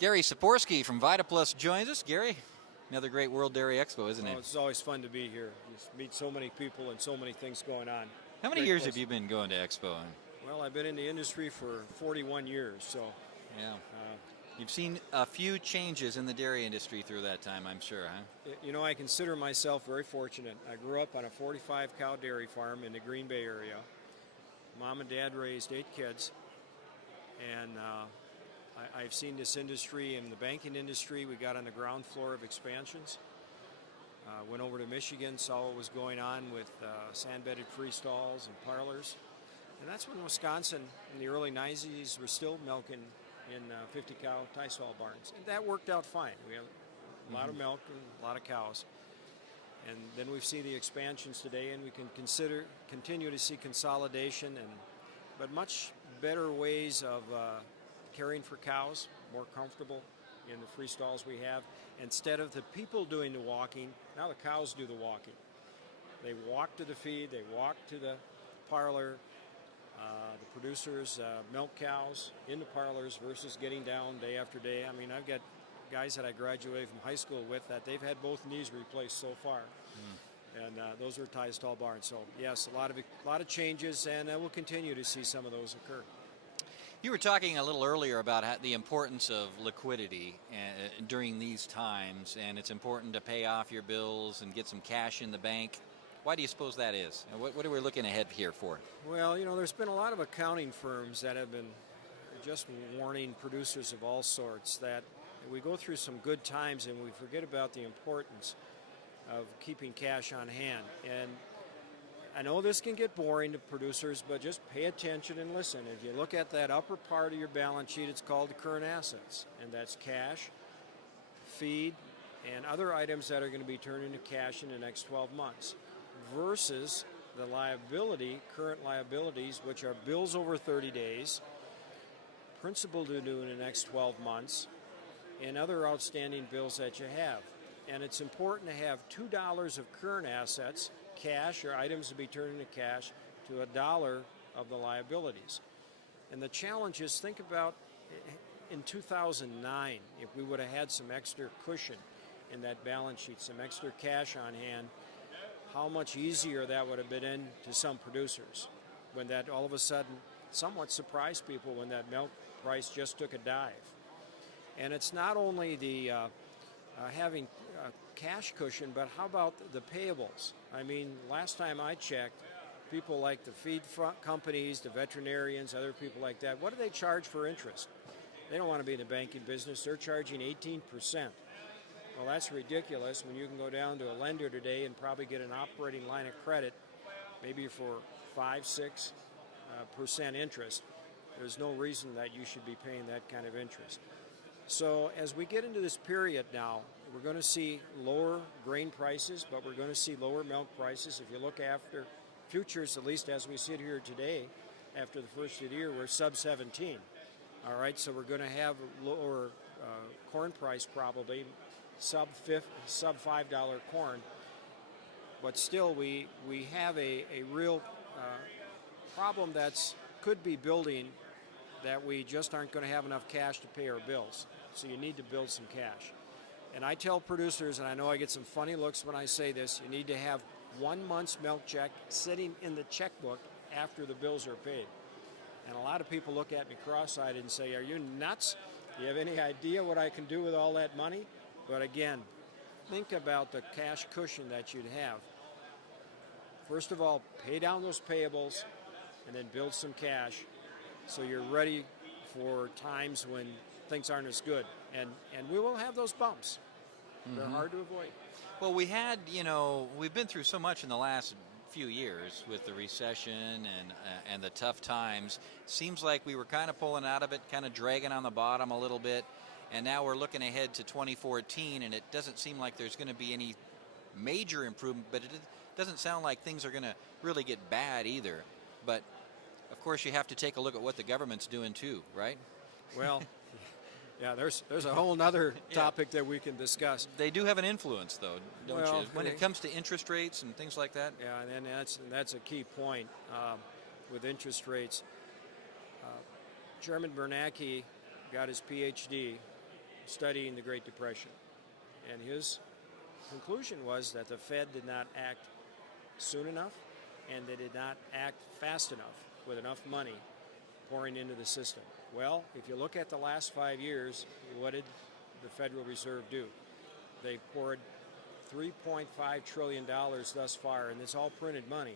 Gary Sipiorski from Vita Plus joins us. Gary, another great World Dairy Expo, isn't it? It's always fun to be here. You meet so many people and so many things going on. How many years have you been going to Expo? Well, I've been in the industry for 41 years, so. Yeah. You've seen a few changes in the dairy industry through that time, I'm sure, huh? You know, I consider myself very fortunate. I grew up on a 45-cow dairy farm in the Green Bay area. Mom and Dad raised 8 kids, and I've seen this industry in the banking industry. We got on the ground floor of expansions. Went over to Michigan, saw what was going on with sand-bedded free stalls and parlors. And that's when Wisconsin, in the early 90s, were still milking in 50-cow tie stall barns. And that worked out fine. We have a lot of milk and a lot of cows. And then we see the expansions today, and we can continue to see consolidation, but much better ways of caring for cows, more comfortable in the free stalls we have. Instead of the people doing the walking, now the cows do the walking. They walk to the feed, they walk to the parlor. The producers milk cows in the parlors versus getting down day after day. I mean, I've got guys that I graduated from high school with that they've had both knees replaced so far. And those are tie stall barns. So yes, a lot of changes, and we'll continue to see some of those occur. You were talking a little earlier about the importance of liquidity during these times, and it's important to pay off your bills and get some cash in the bank. Why do you suppose that is? What are we looking ahead here for? Well, you know, there's been a lot of accounting firms that have been just warning producers of all sorts that we go through some good times and we forget about the importance of keeping cash on hand. And I know this can get boring to producers, but just pay attention and listen. If you look at that upper part of your balance sheet, it's called the current assets, and that's cash, feed, and other items that are going to be turned into cash in the next 12 months. Versus the current liabilities, which are bills over 30 days, principal due in the next 12 months, and other outstanding bills that you have. And it's important to have $2 of current assets, cash or items to be turned into cash, to $1 of the liabilities. And the challenge is, think about in 2009, if we would have had some extra cushion in that balance sheet, some extra cash on hand, how much easier that would have been to some producers when that all of a sudden somewhat surprised people when that milk price just took a dive. And it's not only the having a cash cushion, but how about the payables? I mean, last time I checked, people like the feed companies, the veterinarians, other people like that, what do they charge for interest? They don't want to be in the banking business. They're charging 18%. Well, that's ridiculous when you can go down to a lender today and probably get an operating line of credit, maybe for 5-6% interest. There's no reason that you should be paying that kind of interest. So as we get into this period now, we're going to see lower grain prices, but we're going to see lower milk prices. If you look after futures, at least as we sit here today, after the first of the year, we're sub 17. All right, so we're going to have lower corn price probably, sub $5 corn, but still we have a real problem that's could be building, that we just aren't going to have enough cash to pay our bills. So you need to build some cash. And I tell producers, and I know I get some funny looks when I say this, you need to have 1 month's milk check sitting in the checkbook after the bills are paid. And a lot of people look at me cross-eyed and say, "Are you nuts? Do you have any idea what I can do with all that money?" But again, think about the cash cushion that you'd have. First of all, pay down those payables and then build some cash so you're ready for times when things aren't as good. And we will have those bumps. They're hard to avoid. Well, we've been through so much in the last few years with the recession and the tough times. Seems like we were kind of pulling out of it, kind of dragging on the bottom a little bit. And now we're looking ahead to 2014, and it doesn't seem like there's going to be any major improvement, but it doesn't sound like things are going to really get bad either. But, of course, you have to take a look at what the government's doing too, right? Well, yeah, there's a whole other topic that we can discuss. They do have an influence, though, don't you? When it comes to interest rates and things like that? Yeah, and that's a key point with interest rates. Chairman Bernanke got his PhD studying the Great Depression. And his conclusion was that the Fed did not act soon enough, and they did not act fast enough with enough money pouring into the system. Well, if you look at the last 5 years, what did the Federal Reserve do? They poured $3.5 trillion thus far, and it's all printed money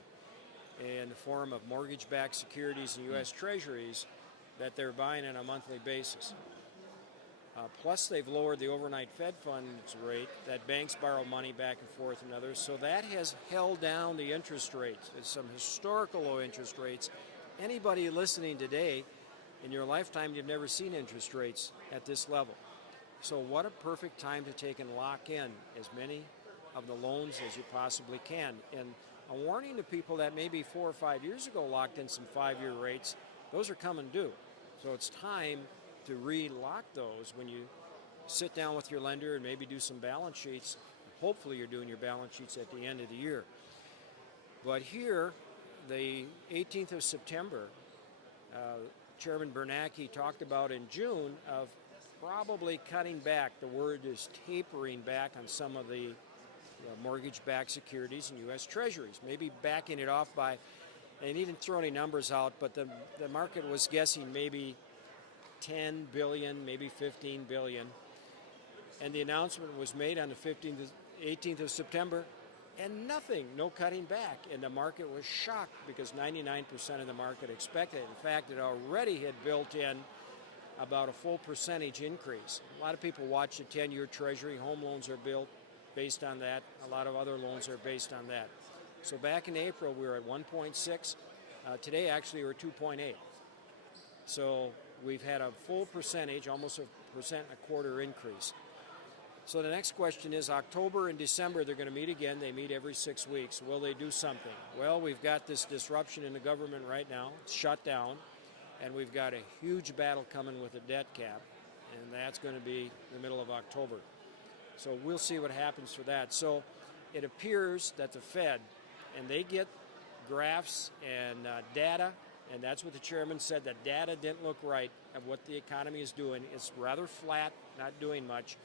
in the form of mortgage-backed securities and U.S. Treasuries that they're buying on a monthly basis. Plus, they've lowered the overnight Fed funds rate that banks borrow money back and forth and others. So that has held down the interest rates. It's some historical low interest rates. Anybody listening today, in your lifetime, you've never seen interest rates at this level. So what a perfect time to take and lock in as many of the loans as you possibly can. And a warning to people that maybe 4 or 5 years ago locked in some 5-year rates, those are coming due. So it's time to re-lock those when you sit down with your lender and maybe do some balance sheets. Hopefully you're doing your balance sheets at the end of the year. But here, the 18th of September, Chairman Bernanke talked about in June of probably cutting back. The word is tapering back on some of the mortgage-backed securities and U.S. Treasuries, maybe backing it off by, and he didn't throw any numbers out, but the market was guessing maybe 10 billion, maybe 15 billion. And the announcement was made on the 18th of September, and nothing, no cutting back. And the market was shocked because 99% of the market expected it. In fact, it already had built in about a full percentage increase. A lot of people watch the 10-year Treasury. Home loans are built based on that. A lot of other loans are based on that. So back in April, we were at 1.6. Today, actually, we're 2.8. So we've had a full percentage, almost a percent and a quarter increase. So the next question is, October and December, they're going to meet again. They meet every 6 weeks. Will they do something? Well, we've got this disruption in the government right now. It's shut down. And we've got a huge battle coming with the debt cap. And that's going to be the middle of October. So we'll see what happens for that. So it appears that the Fed, and they get graphs and data, and that's what the chairman said, that data didn't look right of what the economy is doing. It's rather flat, not doing much.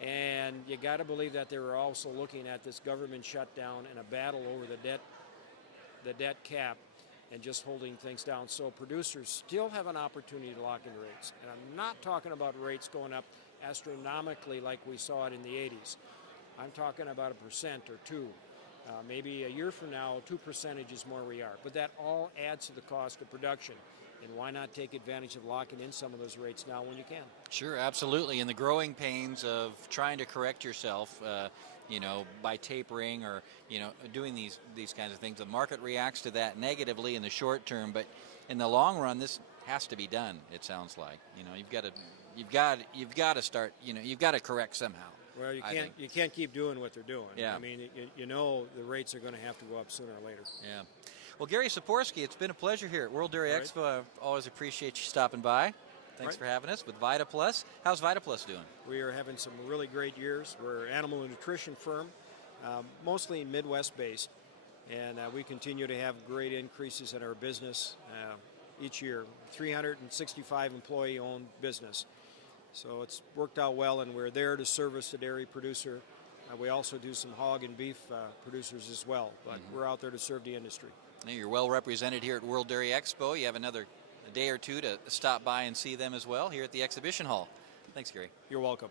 And you got to believe that they were also looking at this government shutdown and a battle over the debt cap and just holding things down. So producers still have an opportunity to lock in rates. And I'm not talking about rates going up astronomically like we saw it in the 80s. I'm talking about 1% or 2%. Maybe a year from now, 2% is more we are. But that all adds to the cost of production. And why not take advantage of locking in some of those rates now when you can? Sure, absolutely. And the growing pains of trying to correct yourself, by tapering or, doing these kinds of things. The market reacts to that negatively in the short term, but in the long run, this has to be done. It sounds like, you've got to start. You've got to correct somehow. Well, you can't keep doing what they're doing. Yeah. I mean, the rates are going to have to go up sooner or later. Yeah. Well, Gary Sipiorski, it's been a pleasure here at World Dairy All right. Expo. I always appreciate you stopping by. Thanks for having us with Vita Plus. How's Vita Plus doing? We are having some really great years. We're an animal nutrition firm, mostly Midwest based, and we continue to have great increases in our business each year. 365 employee owned business. So it's worked out well, and we're there to service the dairy producer. We also do some hog and beef producers as well, but we're out there to serve the industry. Now you're well represented here at World Dairy Expo. You have another day or two to stop by and see them as well here at the exhibition hall. Thanks, Gary. You're welcome.